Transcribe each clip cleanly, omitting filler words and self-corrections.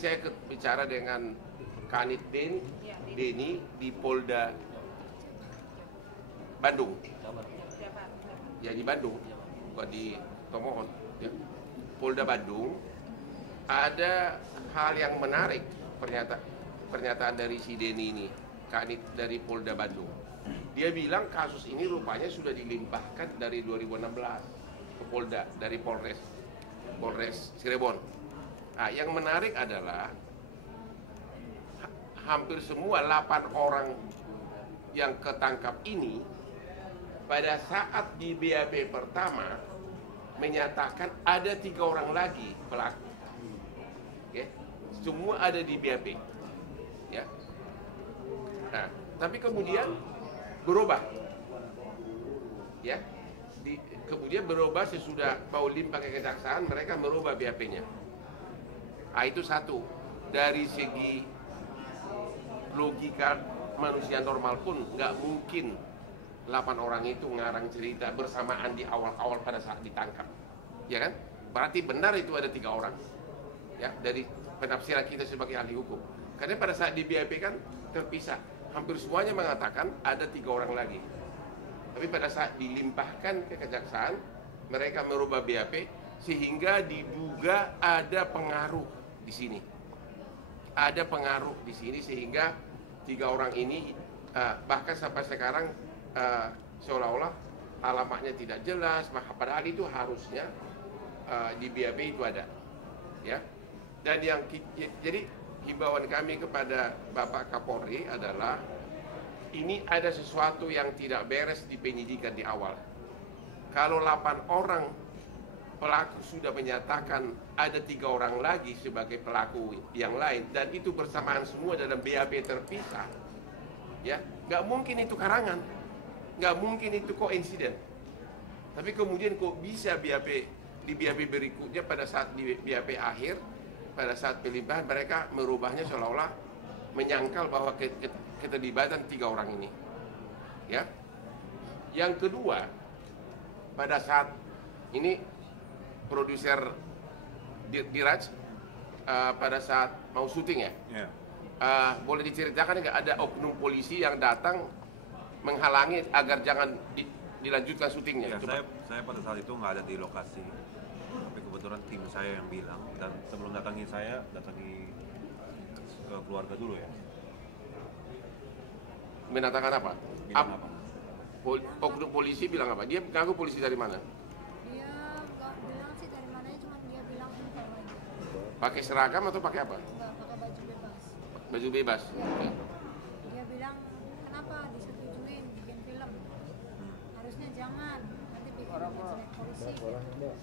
Saya bicara dengan Kanit Deni di Polda Bandung. Ya di Bandung, bukan di Tomohon. Ya. Polda Bandung ada hal yang menarik pernyataan dari si Deni ini, Kanit dari Polda Bandung. Dia bilang kasus ini rupanya sudah dilimpahkan dari 2016 ke Polda dari Polres Cirebon. Nah, yang menarik adalah hampir semua 8 orang yang ketangkap ini pada saat di BAP pertama menyatakan ada 3 orang lagi pelaku. Okay. Semua ada di BAP. Ya. Nah, tapi kemudian berubah. Ya. Kemudian berubah sesudah mau limpah ke kejaksaan, mereka merubah BAP-nya. Nah, itu satu. Dari segi logika manusia normal pun nggak mungkin 8 orang itu ngarang cerita bersamaan di awal-awal pada saat ditangkap, ya kan? Berarti benar itu ada 3 orang, ya, dari penafsiran kita sebagai ahli hukum. Karena pada saat di BAP kan terpisah, hampir semuanya mengatakan ada 3 orang lagi. Tapi pada saat dilimpahkan ke kejaksaan, mereka merubah BAP sehingga diduga ada pengaruh di sini. Ada pengaruh di sini sehingga 3 orang ini bahkan sampai sekarang seolah-olah alamatnya tidak jelas, padahal itu harusnya di BAP itu ada, ya. Dan jadi himbauan kami kepada Bapak Kapolri adalah ini ada sesuatu yang tidak beres di penyidikan di awal. Kalau 8 orang pelaku sudah menyatakan ada 3 orang lagi sebagai pelaku yang lain dan itu bersamaan semua dalam BAP terpisah, ya nggak mungkin itu karangan, nggak mungkin itu koinsiden. Tapi kemudian kok bisa di BAP berikutnya pada saat di BAP akhir, pada saat pelimpahan mereka merubahnya seolah-olah menyangkal bahwa keterlibatan 3 orang ini, ya. Yang kedua, pada saat ini produser Diraj pada saat mau syuting ya, boleh diceritakan nggak ada oknum polisi yang datang menghalangi agar jangan dilanjutkan syutingnya? Ya, saya pada saat itu nggak ada di lokasi, tapi kebetulan tim saya yang bilang, dan sebelum datangi saya datangi ke keluarga dulu ya. Menatakan apa? Bilang apa? Oknum polisi bilang apa? Dia mengaku polisi dari mana? Dia nggak bilang sih dari mananya, cuma dia bilang intel aja. Pakai seragam atau pakai apa? Nggak pakai baju bebas. Baju bebas. Ya. Dia bilang kenapa disetujuin bikin film? Harusnya jangan, nanti bikin jelek polisi.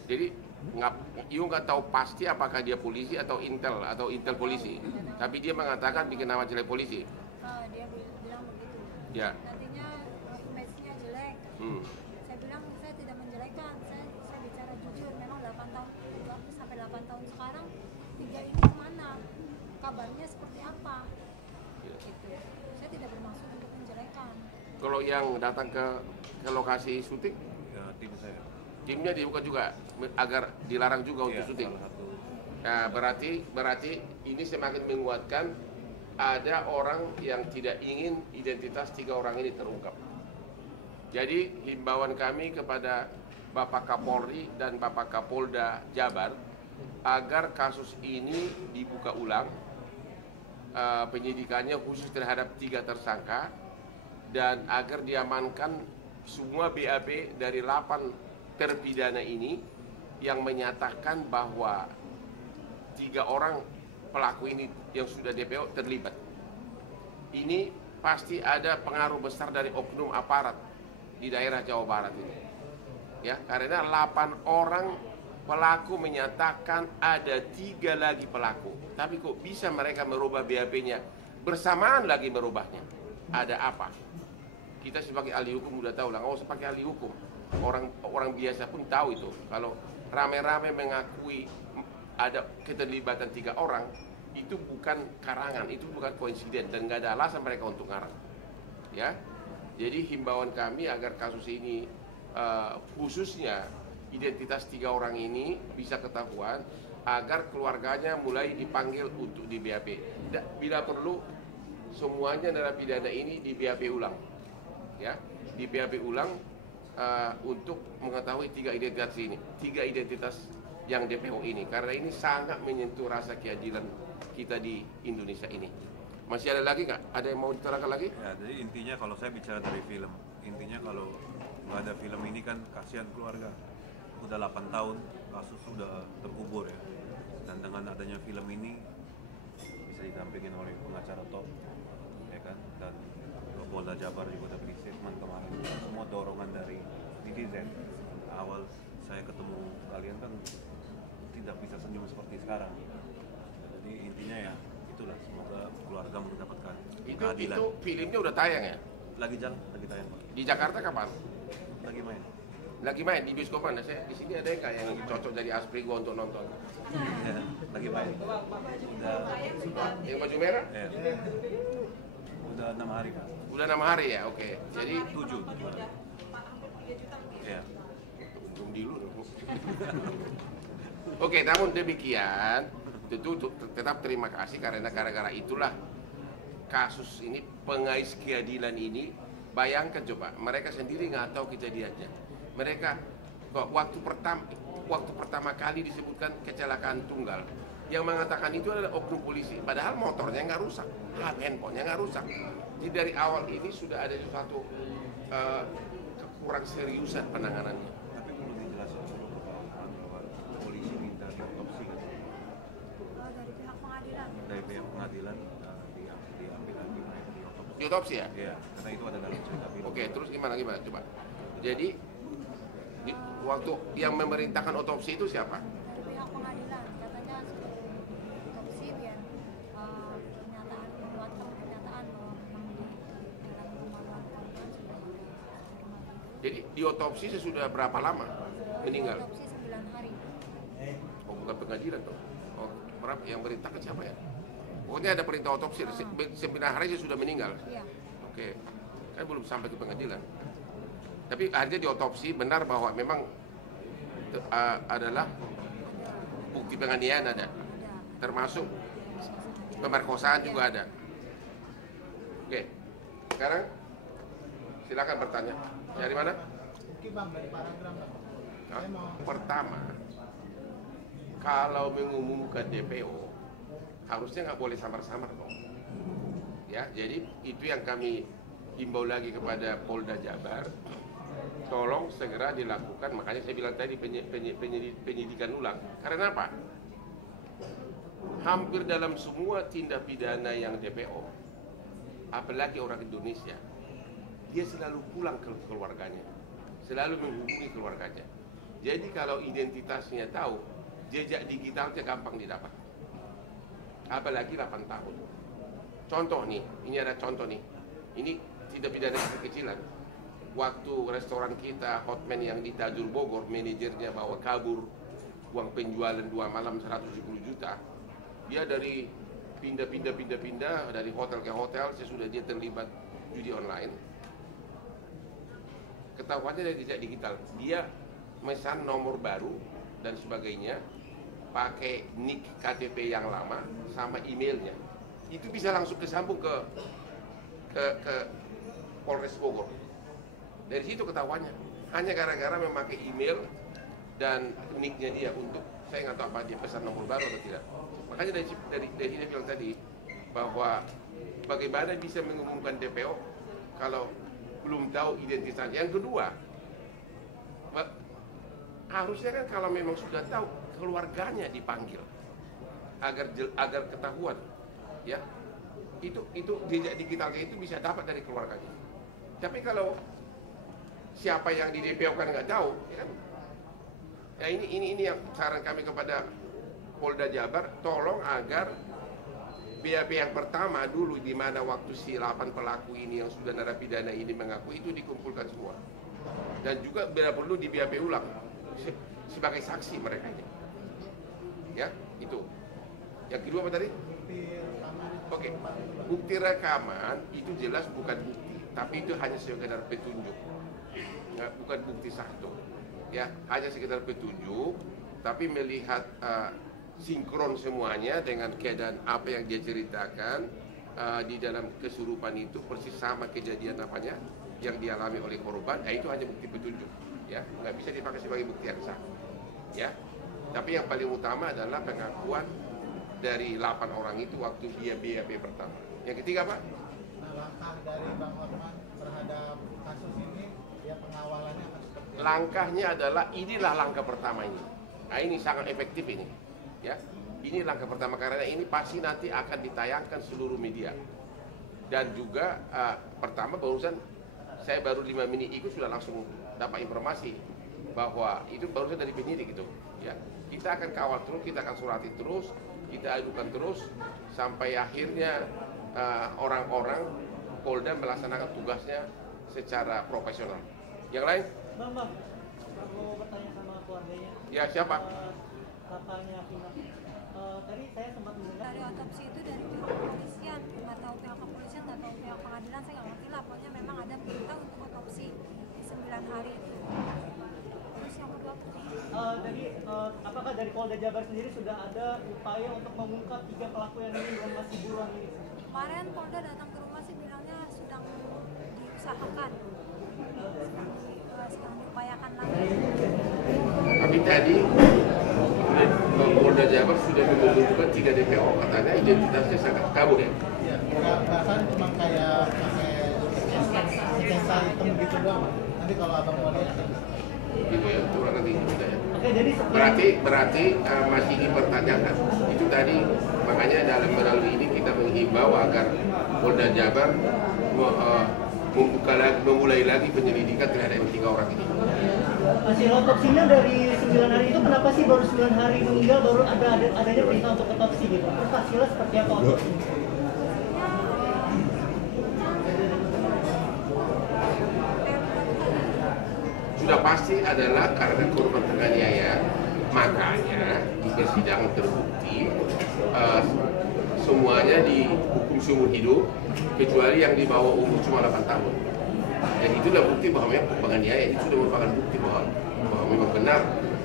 Jadi nggak tahu pasti apakah dia polisi atau intel polisi. Tapi dia mengatakan bikin nama jelek polisi. Dia bilang begitu. Ya. Nantinya image-nya jelek. Saya bilang saya tidak menjelekkan, saya bicara jujur. Memang 8 tahun sampai 8 tahun sekarang 3 ini kemana? Kabarnya seperti apa? Gitu. Saya tidak bermaksud untuk menjelekan. Kalau yang datang ke lokasi syuting, Ya, tim saya. timnya dibuka juga agar dilarang juga untuk Ya, syuting. salah satu. Nah, berarti ini semakin menguatkan ada orang yang tidak ingin identitas 3 orang ini terungkap. Jadi himbauan kami kepada Bapak Kapolri dan Bapak Kapolda Jabar agar kasus ini dibuka ulang, penyidikannya khusus terhadap 3 tersangka, dan agar diamankan semua BAP dari 8 terpidana ini yang menyatakan bahwa 3 orang pelaku ini yang sudah DPO terlibat. Ini pasti ada pengaruh besar dari oknum aparat di daerah Jawa Barat ini. Ya, karena 8 orang pelaku menyatakan ada 3 lagi pelaku. Tapi kok bisa mereka merubah BAP-nya bersamaan lagi merubahnya? Ada apa? Kita sebagai ahli hukum udah tahu lah, nggak usah pakai ahli hukum. Orang biasa pun tahu itu. Kalau rame-rame mengakui ada keterlibatan 3 orang, itu bukan karangan, itu bukan koinsiden, dan nggak ada alasan mereka untuk ngarang. Ya, jadi himbauan kami agar kasus ini khususnya identitas 3 orang ini bisa ketahuan, agar keluarganya mulai dipanggil untuk di BAP. Bila perlu, semuanya narapidana ini di BAP ulang, ya, di BAP ulang untuk mengetahui tiga identitas yang DPO ini, karena ini sangat menyentuh rasa keadilan kita di Indonesia ini. Masih ada lagi nggak? Ada yang mau diterangkan lagi? Ya, jadi intinya kalau saya bicara dari film, intinya kalau nggak ada film ini kan kasihan keluarga. Udah 8 tahun kasus sudah terkubur ya. Dan dengan adanya film ini bisa didampingin oleh pengacara top, ya kan, dan Polda Jabar juga udah beri statement kemarin. Semua dorongan dari netizen. Awal saya ketemu kalian kan tidak bisa senyum seperti sekarang. Jadi intinya ya itulah, semoga keluarga mendapatkan keadilan. Itu filmnya udah tayang ya? Lagi tayang Pak. Di Jakarta kapan? Lagi main. Lagi main di bioskop mana? Saya di sini ada nggak yang cocok dari Asprigo untuk nonton? Ya, lagi main. Yang baju merah? Ya. Udah 6 hari Pak. Udah 6 hari ya, oke. Jadi 7. Ya. untung dulu. Oke, namun demikian, tentu tetap terima kasih karena gara-gara itulah kasus ini, pengais keadilan ini. Bayangkan coba, mereka sendiri nggak tahu kejadiannya. Mereka kok waktu pertama kali disebutkan kecelakaan tunggal, yang mengatakan itu adalah oknum polisi, padahal motornya nggak rusak, handphonenya nggak rusak. Jadi dari awal ini sudah ada suatu kurang seriusan penanganannya. Tapi perlu dijelaskan dulu ke Pak Osman bahwa polisi minta diotopsi kan? Dari pihak pengadilan. Dari pihak pengadilan diambil lagi mereka diotopsi. Diotopsi ya? Iya, karena itu ada dalam cerita film. Oke, terus gimana coba. Jadi waktu yang memerintahkan otopsi itu siapa? Dari pihak pengadilan katanya sudah otopsi biar pernyataan, menguatkan pernyataan bahwa memang dalam kemaluan korban sudah ada kemaluan. Jadi diotopsi sesudah berapa lama meninggal? Otopsi 9 hari. Oh, bukan pengadilan dong. Oh, berapa yang merintahkan siapa ya? Pokoknya ada perintah otopsi 9 hari dia sudah meninggal. Iya. Oke, kan belum sampai ke pengadilan. Tapi akhirnya diotopsi benar bahwa memang adalah bukti penganiayaan ada, termasuk pemerkosaan juga ada. Oke, sekarang silakan bertanya. Dari mana? Pertama, kalau mengumumkan DPO harusnya nggak boleh samar-samar dong. Ya, jadi itu yang kami himbau lagi kepada Polda Jabar. Tolong segera dilakukan, makanya saya bilang tadi penyidikan ulang. Karena apa? Hampir dalam semua tindak pidana yang DPO, apalagi orang Indonesia, dia selalu pulang ke keluarganya, selalu menghubungi keluarganya. Jadi kalau identitasnya tahu, jejak digitalnya gampang didapat. Apalagi 8 tahun. Contoh nih, ini ada contoh nih. Ini tindak pidana kekecilan. Waktu restoran kita Hotman yang di Tajur Bogor, manajernya bawa kabur uang penjualan 2 malam 110 juta. Dia dari pindah dari hotel ke hotel, sesudah dia terlibat judi online. Ketahuannya dari jejak digital, dia mesan nomor baru dan sebagainya, pakai nick KTP yang lama sama emailnya. Itu bisa langsung kesambung ke Polres Bogor. Dari situ ketahuannya, hanya gara-gara memakai email dan nicknya dia untuk, saya nggak tahu apa dia pesan nomor baru atau tidak. Makanya dari sini bilang tadi bahwa bagaimana bisa mengumumkan DPO kalau belum tahu identitasnya. Yang kedua, harusnya kan kalau memang sudah tahu, keluarganya dipanggil agar ketahuan, ya. Itu jejak digitalnya itu bisa dapat dari keluarganya. Tapi kalau siapa yang di DPO kan nggak tahu, ya kan? Ya ini yang saran kami kepada Polda Jabar, tolong agar BAP yang pertama dulu, di mana waktu si 8 pelaku ini yang sudah narapidana ini mengaku, itu dikumpulkan semua. Dan juga bila perlu di BAP ulang sebagai saksi mereka ini. Ya, itu. Yang kedua apa tadi? Oke, bukti rekaman itu jelas bukan bukti, tapi itu hanya sekedar petunjuk. Ya, bukan bukti satu. Ya, hanya sekedar petunjuk, tapi melihat sinkron semuanya dengan keadaan apa yang dia ceritakan di dalam kesurupan itu persis sama kejadian apanya yang dialami oleh korban. Itu hanya bukti petunjuk, ya, nggak bisa dipakai sebagai bukti yang sah, ya. Tapi yang paling utama adalah pengakuan dari 8 orang itu waktu dia BAB pertama. Yang ketiga, Pak? Langkah dari Bang Hotman terhadap kasus ini, ya pengawalannya akan seperti apa? Langkahnya adalah inilah langkah pertama ini. Nah, ini sangat efektif ini, ya. Ini langkah pertama karena ini pasti nanti akan ditayangkan seluruh media. Dan juga pertama barusan saya baru 5 menit ikut sudah langsung dapat informasi bahwa itu barusan dari penyidik itu, ya. Kita akan kawal terus, kita akan surati terus, kita adukan terus sampai akhirnya orang-orang Polda melaksanakan tugasnya secara profesional. Yang lain? Bang, aku bertanya sama keluarganya. Ya, siapa? Kakaknya Vina. Tadi saya sempat mendengar Dari otopsi itu dari pihak kepolisian, nggak tahu pihak kepolisian, nggak tahu pihak pengadilan, saya nggak ngerti lah. Pokoknya memang ada perintah untuk otopsi di 9 hari itu. Terus yang kedua dari apakah dari Polda Jabar sendiri sudah ada upaya untuk mengungkap 3 pelaku yang ini yang masih buruan ini? kemarin Polda datang ke rumah sih bilangnya sedang diusahakan, sedang diupayakan lagi. Tapi tadi Polda Jabar sudah menunjukkan 3 DPO, katanya identitasnya sangat kabur, ya. Iya, bahkan cuma kayak pakai sketsa hitam gitu doang. Nanti kalau abang mau lihat, Gitu ya, itu nanti kita ya. Oke, jadi Berarti masih dipertanyakan. Itu tadi makanya dalam melalui ini kita menghimbau agar Polda Jabar memulai lagi penyelidikan terhadap 3 orang ini. hasil otopsinya dari 9 hari itu kenapa sih baru 9 hari meninggal baru adanya perintah untuk otopsi gitu? Terus hasilnya seperti apa otopsi? Sudah pasti adalah karena korban penganiaya, makanya di persidangan terbukti semuanya dihukum seumur hidup kecuali yang di bawah umur cuma 8 tahun. Dan itulah bukti bahwa memang penganiaya itu sudah merupakan bukti bahwa memang benar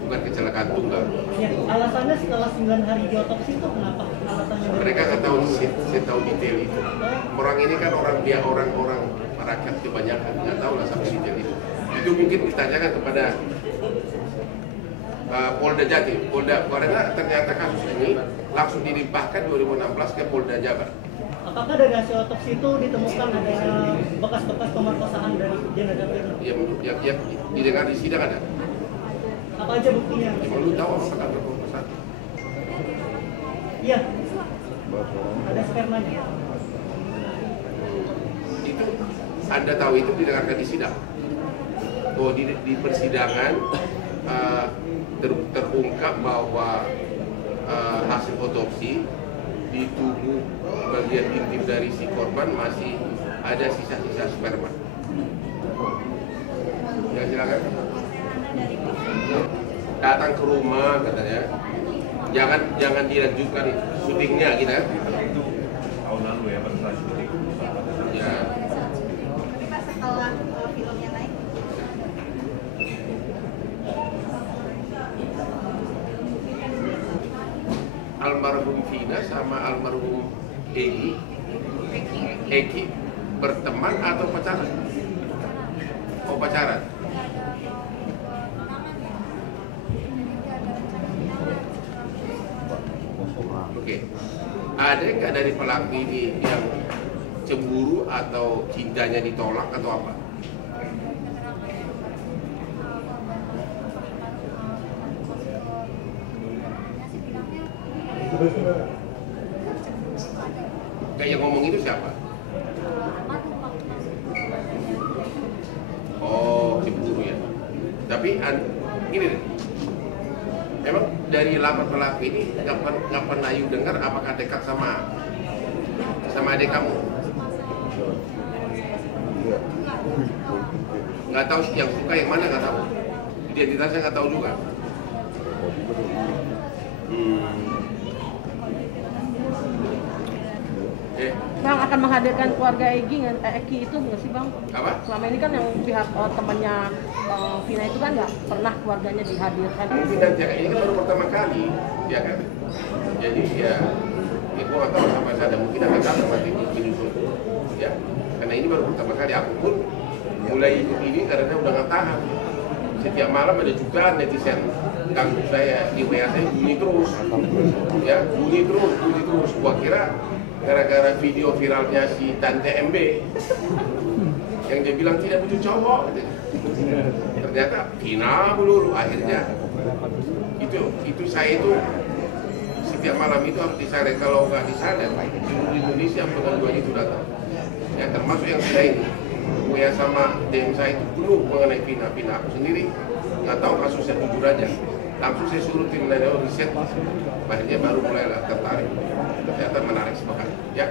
bukan kecelakaan tunggal. Ya, alasannya setelah 9 hari diotopsi itu kenapa? Alasannya Mereka nggak tahu, saya tahu detail itu. Orang ini kan orang rakyat kebanyakan nggak tahu lah sampai detail itu. Itu mungkin ditanyakan kepada Polda Jatim, karena ternyata kasus ini langsung dilimpahkan 2016 ke Polda Jabar. Apakah dari hasil otopsi itu ditemukan adanya bekas-bekas pemerkosaan dari jenazah Firna? Ya, didengar di sidang ada. Apa aja buktinya? Cuma lu tahu apa kata pemerkosaan? Iya, ada spermanya. Itu Anda tahu itu didengarkan di sidang. Bahwa di persidangan terungkap bahwa hasil otopsi di tubuh bagian intim dari si korban masih ada sisa-sisa sperma. Ya, silakan. Datang ke rumah katanya. Jangan dilanjutkan syutingnya kita. Itu tahun lalu ya pada saat syuting. Ya. Tapi pas setelah filmnya naik, Almarhum Vina sama almarhum Eki berteman atau pacaran? Oh, pacaran. Oke. Ada nggak dari pelaku ini yang cemburu atau cintanya ditolak atau apa? Kayak yang ngomong itu siapa? Oh, cemburu ya. Tapi gini deh. Emang dari 8 pelaku ini nggak pernah you dengar apakah dekat sama adik kamu? Nggak tahu yang suka yang mana, nggak tahu. Identitasnya nggak tahu juga. Bang akan menghadirkan keluarga Eki itu nggak sih Bang? Apa? Selama ini kan yang pihak temannya Bang Vina itu kan nggak pernah keluarganya dihadirkan. Ini kan ini kan baru pertama kali, ya kan? Jadi ya gue nggak tahu sampai ada mungkin akan datang nanti menyusul, ya. Karena ini baru pertama kali aku pun mulai ikut ini karena udah nggak tahan. Setiap malam ada juga netizen ganggu saya di WA saya bunyi terus, ya bunyi terus. Gua kira gara-gara video viralnya si Tante MB yang dia bilang tidak butuh cowok, gitu. Ternyata Vina dulu akhirnya itu saya itu setiap malam itu harus disaring, kalau nggak disaring di Indonesia pengaduan itu datang, ya termasuk yang saya ini WA sama DM saya itu penuh mengenai Vina aku sendiri nggak tahu kasusnya jujur aja, langsung saya suruh tim riset, akhirnya baru mulai tertarik, ternyata menarik sekali, ya.